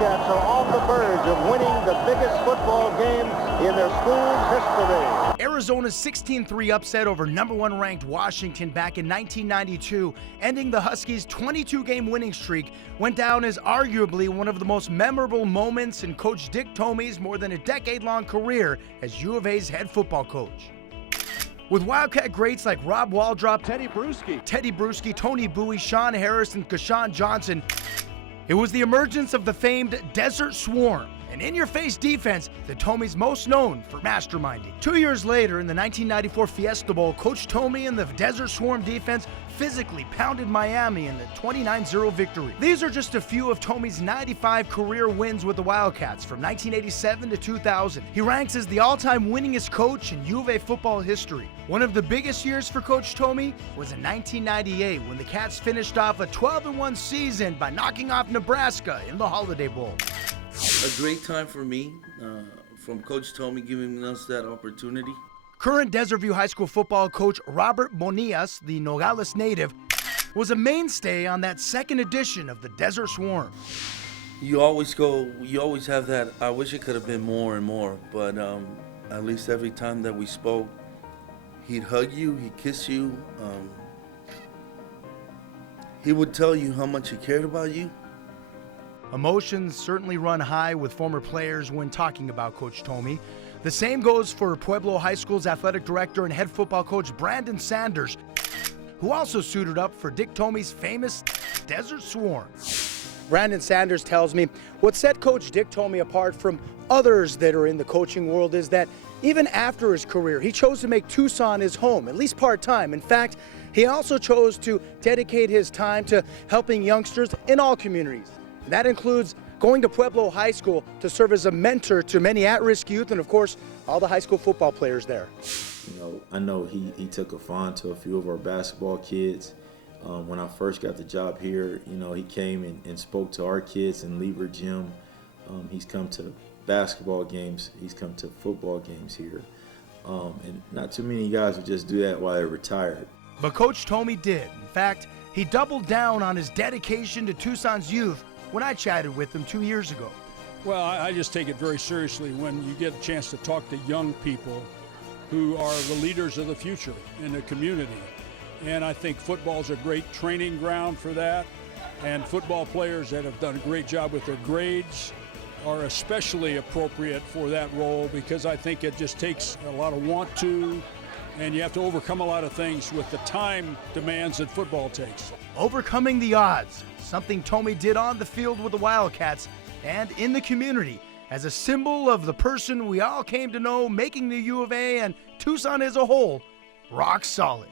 Wildcats are on the verge of winning the biggest football game in their school's history. Arizona's 16-3 upset over #1 ranked Washington back in 1992, ending the Huskies' 22-game winning streak, went down as arguably one of the most memorable moments in Coach Dick Tomey's more than a decade-long career as U of A's head football coach. With Wildcat greats like Rob Waldrop, Teddy Bruschi, Tony Bowie, Sean Harris, and Keshawn Johnson, it was the emergence of the famed Desert Swarm, an in-your-face defense that Tomey's most known for masterminding. 2 years later, in the 1994 Fiesta Bowl, Coach Tomey and the Desert Swarm defense physically pounded Miami in the 29-0 victory. These are just a few of Tomey's 95 career wins with the Wildcats from 1987 to 2000. He ranks as the all-time winningest coach in U of A football history. One of the biggest years for Coach Tomey was in 1998 when the Cats finished off a 12-1 season by knocking off Nebraska in the Holiday Bowl. A great time for me, from Coach Tomey giving us that opportunity. Current Desert View High School football coach Robert Bonillas, the Nogales native, was a mainstay on that second edition of the Desert Swarm. You always have that, I wish it could have been more and more, but at least every time that we spoke, he'd hug you, he'd kiss you, he would tell you how much he cared about you. Emotions certainly run high with former players when talking about Coach Tomey. The same goes for Pueblo High School's athletic director and head football coach Brandon Sanders, who also suited up for Dick Tomey's famous Desert Swarm. Brandon Sanders tells me what set Coach Dick Tomey apart from others that are in the coaching world is that even after his career, he chose to make Tucson his home, at least part-time. In fact, he also chose to dedicate his time to helping youngsters in all communities. That includes going to Pueblo High School to serve as a mentor to many at-risk youth and, of course, all the high school football players there. You know, I know he took a fond to a few of our basketball kids. When I first got the job here, you know, he came and spoke to our kids in Lever Gym. He's come to basketball games. He's come to football games here. And not too many guys would just do that while they're retired. But Coach Tomey did. In fact, he doubled down on his dedication to Tucson's youth when I chatted with him 2 years ago. Well, I just take it very seriously when you get a chance to talk to young people who are the leaders of the future in the community. And I think football is a great training ground for that. And football players that have done a great job with their grades are especially appropriate for that role, because I think it just takes a lot of want to, and you have to overcome a lot of things with the time demands that football takes. Overcoming the odds, something Tomey did on the field with the Wildcats and in the community as a symbol of the person we all came to know, making the U of A and Tucson as a whole rock solid.